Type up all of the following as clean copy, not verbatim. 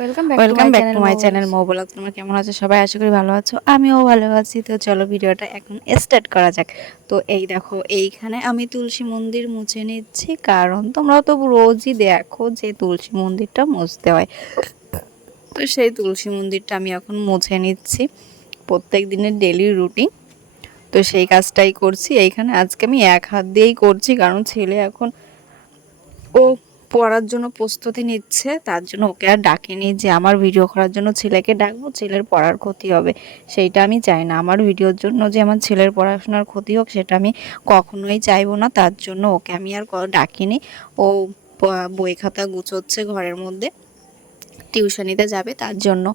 Welcome back to my channel Mo blog. তোমরা কেমন আছো সবাই? আশা করি ভালো আছো, আমিও ভালো আছি। তো চলো ভিডিওটা এখন স্টার্ট করা যাক। তো এই দেখো, এইখানে আমি তুলসী মন্দির মুছে নিচ্ছি, কারণ তোমরা তো রোজই দেখো যে তুলসী মন্দিরটা মুছতে হয়। তো সেই তুলসী মন্দিরটা আমি এখন মুছে নিচ্ছি, প্রত্যেক দিনের ডেলি রুটিন। তো সেই কাজটাই করছি এইখানে। আজকে আমি এক হাত দিয়েই করছি, কারণ ছেলে এখন ও পড়ার জন্য প্রস্তুতি নিচ্ছে, তার জন্য ওকে আর ডাকিনি যে আমার ভিডিও করার জন্য ছেলেকে ডাকবো, ছেলের পড়ার ক্ষতি হবে। সেইটা আমি চাই না, আমার ভিডিওর জন্য যে আমার ছেলের পড়াশোনার ক্ষতি হোক সেটা আমি কখনোই চাইবো না। তার জন্য ওকে আমি আর ডাকিনি। ও বই খাতা গুছোচ্ছে ঘরের মধ্যে, টিউশনিতে যাবে তার জন্য।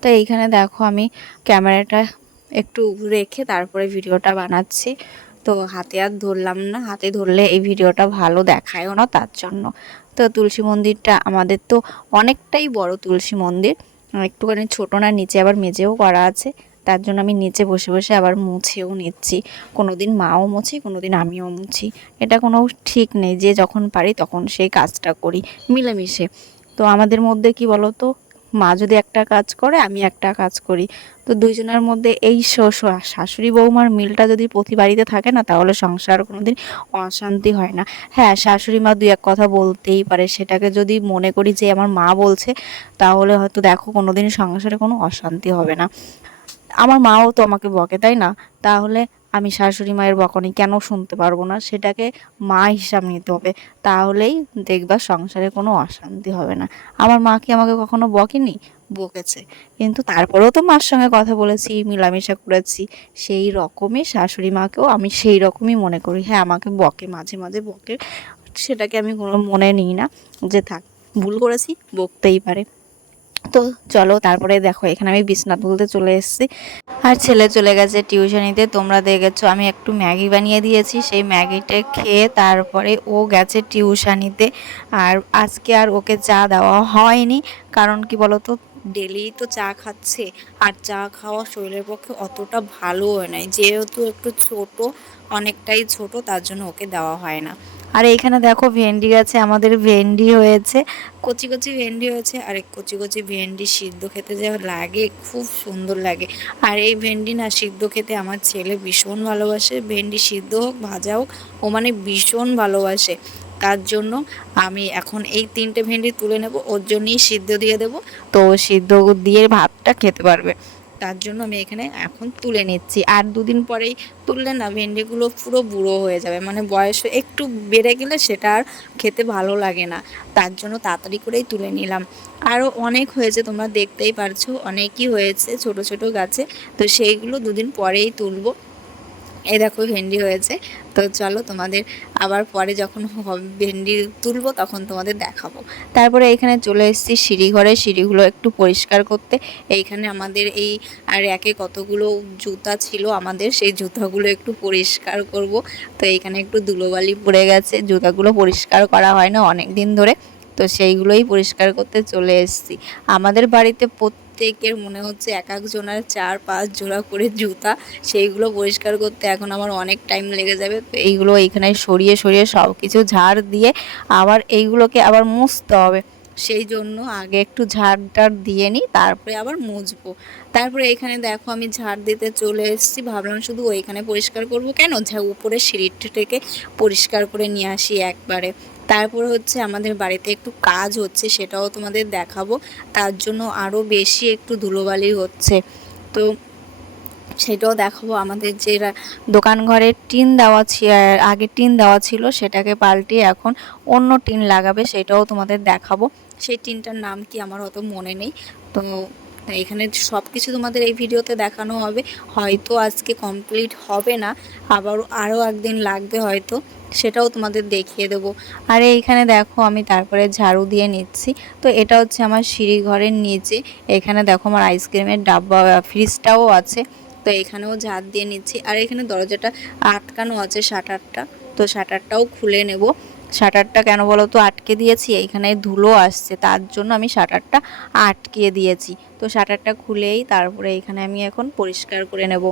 তো এইখানে দেখো আমি ক্যামেরাটা একটু রেখে তারপরে ভিডিওটা বানাচ্ছি। তো হাতে আর ধরলাম না, হাতে ধরলে এই ভিডিওটা ভালো দেখায়ও না, তার জন্য। তো তুলসী মন্দিরটা আমাদের তো অনেকটাই বড় তুলসী মন্দির, একটুখানি ছোট না, নিচে আবার মেঝেও করা আছে। তার জন্য আমি নিচে বসে বসে আবার মুছেও নিচ্ছি। কোনো দিন মাও মুছি, কোনো দিন আমিও মুছি। এটা কোনো ঠিক নেই যে যখন পারি তখন সেই কাজটা করি, মিলেমিশে। তো আমাদের মধ্যে কি বলতো, মা যদি একটা কাজ করে আমি একটা কাজ করি, তো দুইজনের মধ্যে এই শাশুড়ি বৌমার মিলটা যদি প্রতি বাড়িতে থাকে না, তাহলে সংসার কোনোদিন অশান্তি হয় না। হ্যাঁ, শাশুড়ি মা দুই এক কথা বলতেই পারে, সেটাকে যদি মনে করি যে আমার মা বলছে, তাহলে হয়তো দেখো কোনোদিন সংসারে কোনো অশান্তি হবে না। আমার মাও তো আমাকে বকে, তাই না? তাহলে আমি শাশুড়ি মায়ের বকনি কেন শুনতে পারবো না? সেটাকে মা হিসাব নিতে হবে, তাহলেই দেখবা সংসারে কোনো অশান্তি হবে না। আমার মা কি আমাকে কখনো বকেনি? বকেছে, কিন্তু তারপরেও তো মার সঙ্গে কথা বলেছি, মেলামেশা করেছি। সেই রকমই শাশুড়ি মাকেও আমি সেই রকমই মনে করি। হ্যাঁ, আমাকে বকে, মাঝে মাঝে বকে, সেটাকে আমি কোনো মনে নিই না, যে থাক, ভুল করেছি, বকতেই পারে। তো চলো, তারপরে দেখো এখানে আমি বিছনা তুলতে চলে এসেছি, আর ছেলে চলে গেছে টিউশনিতে। তোমরা দেখেছো আমি একটু ম্যাগি বানিয়ে দিয়েছি, সেই ম্যাগিটা খেয়ে তারপরে ও গেছে টিউশনিতে। আর আজকে আর ওকে চা দেওয়া হয়নি, কারণ কি বলতো, ডেলি তো চা খাচ্ছে, আর চা খাওয়া শরীরের পক্ষে অতটা ভালো হয় না, যেহেতু একটু ছোট, অনেকটাই ছোট, তার জন্য ওকে দেওয়া হয় না। আর এইখানে দেখো ভেন্ডি গাছে আমাদের ভেন্ডি হয়েছে, কচি কচি ভেন্ডি হয়েছে। আর এই কচি কচি ভেন্ডি সিদ্ধ খেতে যা লাগে, খুব সুন্দর লাগে। আর এই ভেন্ডি না সিদ্ধ খেতে আমার ছেলে ভীষণ ভালোবাসে, ভেন্ডি সিদ্ধ হোক ভাজা হোক, ও মানে ভীষণ ভালোবাসে। তার জন্য আমি এখন এই 3টে ভেন্ডি তুলে নেব, ওর জন্যই সিদ্ধ দিয়ে দেবো, তো সিদ্ধ দিয়ে ভাতটা খেতে পারবে। তার জন্য আমি এখানে এখন তুলে নিচ্ছি। আর দুদিন পরেই তুললে না ভেন্ডিগুলো পুরো বুড়ো হয়ে যাবে, মানে বয়স একটু বেড়ে গেলে সেটা আর খেতে ভালো লাগে না। তার জন্য তাড়াতাড়ি করেই তুলে নিলাম। আরও অনেক হয়েছে, তোমরা দেখতেই পারছো, অনেকই হয়েছে ছোট ছোট গাছে। তো সেইগুলো দুদিন পরেই তুলবো। এই দেখো ভেন্ডি হয়েছে। তো চলো, তোমাদের আবার পরে যখন ভেন্ডি তুলবো তখন তোমাদের দেখাবো। তারপরে এইখানে চলে এসেছি সিঁড়িঘরে, সিঁড়িগুলো একটু পরিষ্কার করতে। এইখানে আমাদের এই র্যাকে কতগুলো জুতা ছিল আমাদের, সেই জুতাগুলো একটু পরিষ্কার করব। তো এইখানে একটু ধুলোবালি পড়ে গেছে, জুতাগুলো পরিষ্কার করা হয় না অনেক দিন ধরে, তো সেইগুলোই পরিষ্কার করতে চলে এসেছি। আমাদের বাড়িতে প্রত্যেকের মনে হচ্ছে এক একজনের 4-5 জোড়া করে জুতা, সেইগুলো পরিষ্কার করতে এখন আমার অনেক টাইম লেগে যাবে। তো এইগুলো এইখানে সরিয়ে সরিয়ে সব কিছু ঝাড় দিয়ে আবার এইগুলোকে আবার মুছতে হবে, সেই জন্য আগে একটু ঝাড় টাড় দিয়ে নিই, তারপরে আবার মুছবো। তারপরে এখানে দেখো আমি ঝাড় দিতে চলে এসেছি, ভাবলাম শুধু ওইখানে পরিষ্কার করব কেন, উপরে সিঁড়িটাকে পরিষ্কার করে নিয়ে আসি একবারে। তারপর হচ্ছে আমাদের বাড়িতে একটু কাজ হচ্ছে, সেটাও তোমাদের দেখাবো। তার জন্য আরও বেশি একটু ধুলোবালি হচ্ছে, তো সেটাও দেখাবো। আমাদের যে দোকান ঘরের টিন দেওয়া আগে টিন দেওয়া ছিল, সেটাকে পাল্টিয়ে এখন অন্য টিন লাগাবে, সেটাও তোমাদের দেখাবো। সেই টিনটার নাম কি আমার অত মনে নেই। তো এখানে সব কিছু তোমাদের এই ভিডিওতে দেখানো হবে। হয়তো আজকে কমপ্লিট হবে না, আরও একদিন লাগবে হয়তো, সেটাও তোমাদের দেখিয়ে দেবো। আর এইখানে দেখো আমি তারপরে ঝাড়ু দিয়ে নিচ্ছি। তো এটা হচ্ছে আমার সিঁড়ি ঘরের নিচে, এখানে দেখো আমার আইসক্রিমের ডাব্বা, ফ্রিজটাও আছে। তো এখানেও ঝাড় দিয়ে নিচ্ছি। আর এখানে দরজাটা আটকানো আছে শাটারটা, তো শাটারটাও খুলে নেব। শাটারটা কেন বলো তো আটকে দিয়েছি, এইখানে ধুলো আসছে, তার জন্য আমি শাটারটা আটকে দিয়েছি। তো শাটারটা খুলেই তারপরে এখানে আমি এখন পরিষ্কার করে নেব।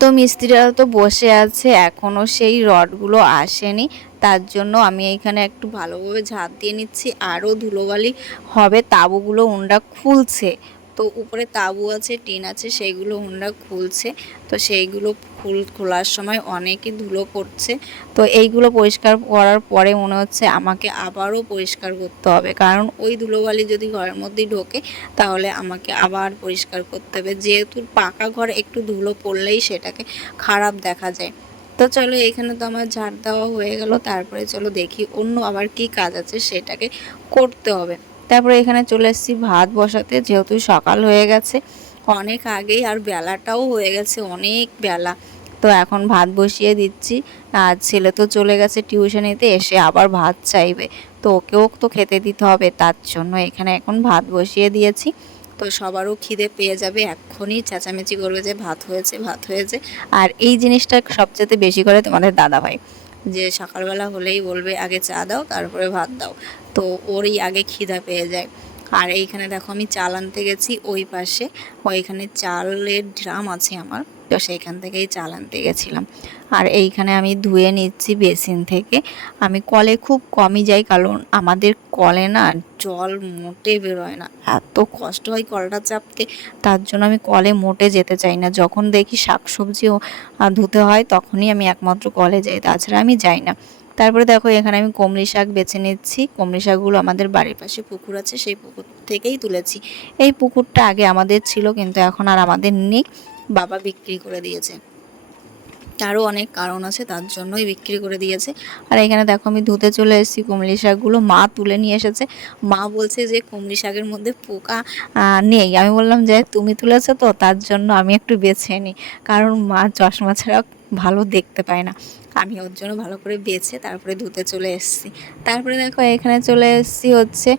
তো মিস্ত্রিরা তো বসে আছে, এখনও সেই রডগুলো আসেনি, তার জন্য আমি এইখানে একটু ভালোভাবে ঝাঁট দিয়ে নিচ্ছি। আরও ধুলোবালি হবে, তাঁবুগুলো ওনারা খুলছে। তো উপরে তাঁবু আছে, টিন আছে, সেইগুলো ওনারা খুলছে। তো সেইগুলো খোলার সময় অনেকই ধুলো পড়ছে। তো এইগুলো পরিষ্কার করার পরে মনে হচ্ছে আমাকে আবারও পরিষ্কার করতে হবে, কারণ ওই ধুলোবালি যদি ঘরের মধ্যেই ঢোকে তাহলে আমাকে আবার পরিষ্কার করতে হবে, যেহেতু পাকা ঘর একটু ধুলো পড়লেই সেটাকে খারাপ দেখা যায়। তো চলো, এখানে তো আমার ঝাড় দেওয়া হয়ে গেল। তারপরে চলো দেখি অন্য আবার কি কাজ আছে, সেটাকে করতে হবে। তারপরে এখানে চলে এসেছি ভাত বসাতে, যেহেতু সকাল হয়ে গেছে অনেক আগেই, আর বেলাটাও হয়ে গেছে অনেক বেলা। তো এখন ভাত বসিয়ে দিচ্ছি। আর ছেলে তো চলে গেছে টিউশনিতে, এসে আবার ভাত চাইবে, তো ওকেও তো খেতে দিতে হবে। তার জন্য এখানে এখন ভাত বসিয়ে দিয়েছি। তো সবারও খিদে পেয়ে যাবে, এক্ষুনি চেঁচামেচি করবে যে ভাত হয়েছে, ভাত হয়েছে। আর এই জিনিসটা সবচেয়ে বেশি করে তোমাদের দাদাভাই, যে সকালবেলা হলেই বলবে আগে চা দাও তারপরে ভাত দাও। তো ওরই আগে খিদা পেয়ে যায়। আর এইখানে দেখো আমি চাল আনতে গেছি ওই পাশে, ওইখানে চালের ড্রাম আছে আমার, তো সেইখান থেকেই চাল আনতে গেছিলাম। আর এইখানে আমি ধুয়ে নিচ্ছি বেসিন থেকে। আমি কলে খুব কমই যাই, কারণ আমাদের কলে না জল মোটে বেরোয় না, এত কষ্ট হয় কলটা চাপতে। তার জন্য আমি কলে মোটে যেতে চাই না। যখন দেখি শাকসবজিও ধুতে হয় তখনই আমি একমাত্র কলে যাই, তাছাড়া আমি যাই না। তারপরে দেখো এখানে আমি কমলি শাক বেছে নিচ্ছি। কমলি শাকগুলো আমাদের বাড়ির পাশে পুকুর আছে, সেই পুকুর থেকেই তুলেছি। এই পুকুরটা আগে আমাদের ছিল, কিন্তু এখন আর আমাদের নেই, বাবা বিক্রি করে দিয়েছে। তারও অনেক কারণ আছে, তার জন্যই বিক্রি করে দিয়েছে। আর এখানে দেখো আমি ধুতে চলে এসেছি কুমড়ি শাকগুলো, মা তুলে নিয়ে এসেছে। মা বলছে যে কুমড়ি শাকের মধ্যে পোকা নেই। আমি বললাম যে তুমি তুলেছো তো, তার জন্য আমি একটু বেছে নিই, কারণ মা চশমা ছাড়া ভালো দেখতে পায় না। আমি ওর জন্য ভালো করে বেছে তারপরে ধুতে চলে এসেছি। তারপরে দেখো এখানে চলে এসেছি হচ্ছে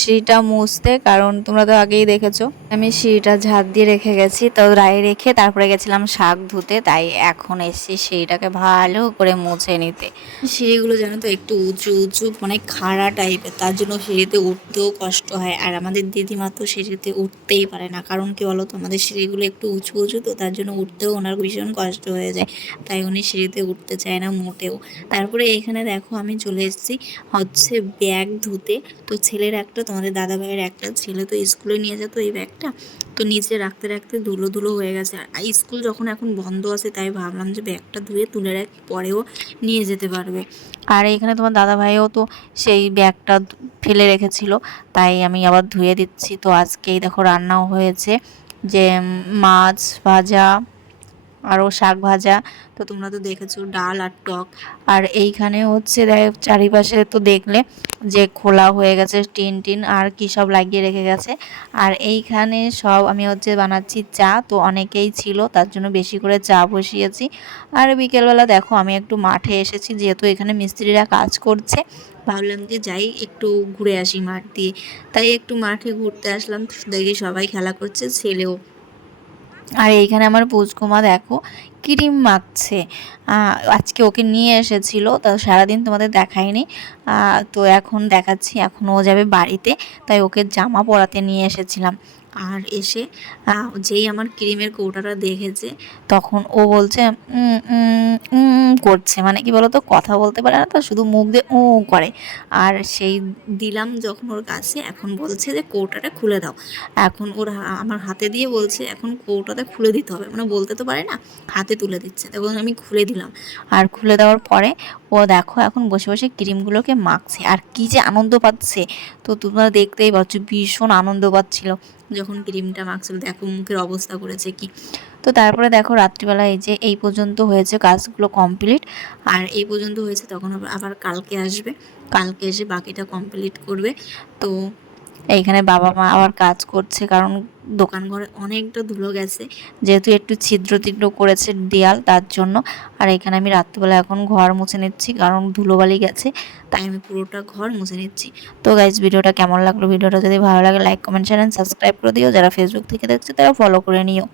সিঁড়িটা মুছতে, কারণ তোমরা তো আগেই দেখেছো আমি সিঁড়িটা ঝাড় দিয়ে রেখে গেছি। তো রায়ে রেখে তারপরে গেছিলাম শাক ধুতে, তাই এখন এসেছি সিঁড়িটাকে ভালো করে মুছে নিতে। সিঁড়িগুলো জানো তো একটু উঁচু উঁচু, মানে খাড়া টাইপের, তার জন্য সিঁড়িতে উঠতেও কষ্ট হয়। আর আমাদের দিদিমা তো সিঁড়িতে উঠতেই পারে না, কারণ কি বলো তো, আমাদের সিঁড়িগুলো একটু উঁচু উঁচু, তো তার জন্য উঠতেও ওনার ভীষণ কষ্ট হয়ে যায়, তাই উনি সিঁড়িতে উঠতে চায় না মোটেও। তারপরে এখানে দেখো আমি চলে এসেছি হচ্ছে ব্যাগ ধুতে। তো ছেলের একটা, তোমাদের দাদা ভাইয়ের একটা, ছেলে তো স্কুলে নিয়ে যেত এই ব্যাগটা, তো নিচে রাখতে রাখতে ধুলো ধুলো হয়ে গেছে। আর স্কুল যখন এখন বন্ধ আছে, তাই ভাবলাম যে ব্যাগটা ধুয়ে তুলে রাখি, পরেও নিয়ে যেতে পারবে। আর এখানে তোমার দাদা ভাইও তো সেই ব্যাগটা ফেলে রেখেছিল, তাই আমি আবার ধুয়ে দিচ্ছি। তো আজকেই দেখো রান্নাও হয়েছে, যে মাছ ভাজা, আরও শাক ভাজা, তো তোমরা তো দেখেছো, ডাল আর টক। আর এইখানে হচ্ছে চারিপাশে তো দেখলে যে খোলা হয়ে গেছে টিন টিন, আর কি সব লাগিয়ে রেখে গেছে। আর এইখানে সব আমি হচ্ছে বানাচ্ছি চা, তো অনেকেই ছিল তার জন্য বেশি করে চা বসিয়েছি। আর বিকেলবেলা দেখো আমি একটু মাঠে এসেছি, যেহেতু এখানে মিস্ত্রিরা কাজ করছে, ভাবলাম যে যাই একটু ঘুরে আসি মাঠ দিয়ে, তাই একটু মাঠে ঘুরতে আসলাম। দেখি সবাই খেলা করছে, ছেলেও। আর এইখানে আমার পুচকুমা দেখো ক্রিম মাখছে। আজকে ওকে নিয়ে এসেছিল, তা সারাদিন তোমাদের দেখাইনি। তো এখন দেখাচ্ছি, এখন ও যাবে বাড়িতে, তাই ওকে জামা পরাতে নিয়ে এসেছিলাম। আর এসে যেই আমার ক্রিমের কৌটাটা দেখেছে, তখন ও বলছে করছে, মানে কি বলতো, কথা বলতে পারে না, তো শুধু মুখ দিয়ে করে। আর সেই দিলাম যখন ওর কাছে, এখন বলছে যে কৌটাটা খুলে দাও। এখন ওর আমার হাতে দিয়ে বলছে এখন কৌটাটা খুলে দিতে হবে, মানে বলতে তো পারে না, হাতে তুলে দিচ্ছে, তখন আমি খুলে দিলাম। আর খুলে দেওয়ার পরে ও দেখো এখন বসে বসে ক্রিমগুলোকে মাখছে, আর কি যে আনন্দ পাচ্ছে, তো তোমরা দেখতেই পাচ্ছ ভীষণ আনন্দ পাচ্ছিল যখন ক্রিমটা মাখছিল। দেখো মুখের অবস্থা করেছে কি। তো তারপরে দেখো রাত্রিবেলা এই যে এই পর্যন্ত হয়েছে, কাজগুলো কমপ্লিট। আর এই পর্যন্ত হয়েছে, তখন আবার কালকে আসবে, কালকে এসে বাকিটা কমপ্লিট করবে। তো এইখানে বাবা মা আবার কাজ করছে, কারণ দোকান ঘরে অনেকটা ধুলো গেছে, যেহেতু একটু ছিদ্র টিদ্র করেছে দেয়াল, তার জন্য। আর এখানে আমি রাত্রিবেলা এখন ঘর মুছে নিচ্ছি, কারণ ধুলোবালি গেছে, তাই আমি পুরোটা ঘর মুছে নিচ্ছি। তো গাইজ, ভিডিওটা কেমন লাগলো? ভিডিওটা যদি ভালো লাগে like comment share and subscribe করে দিও। যারা ফেসবুক থেকে দেখছে তারা ফলো করে নিও।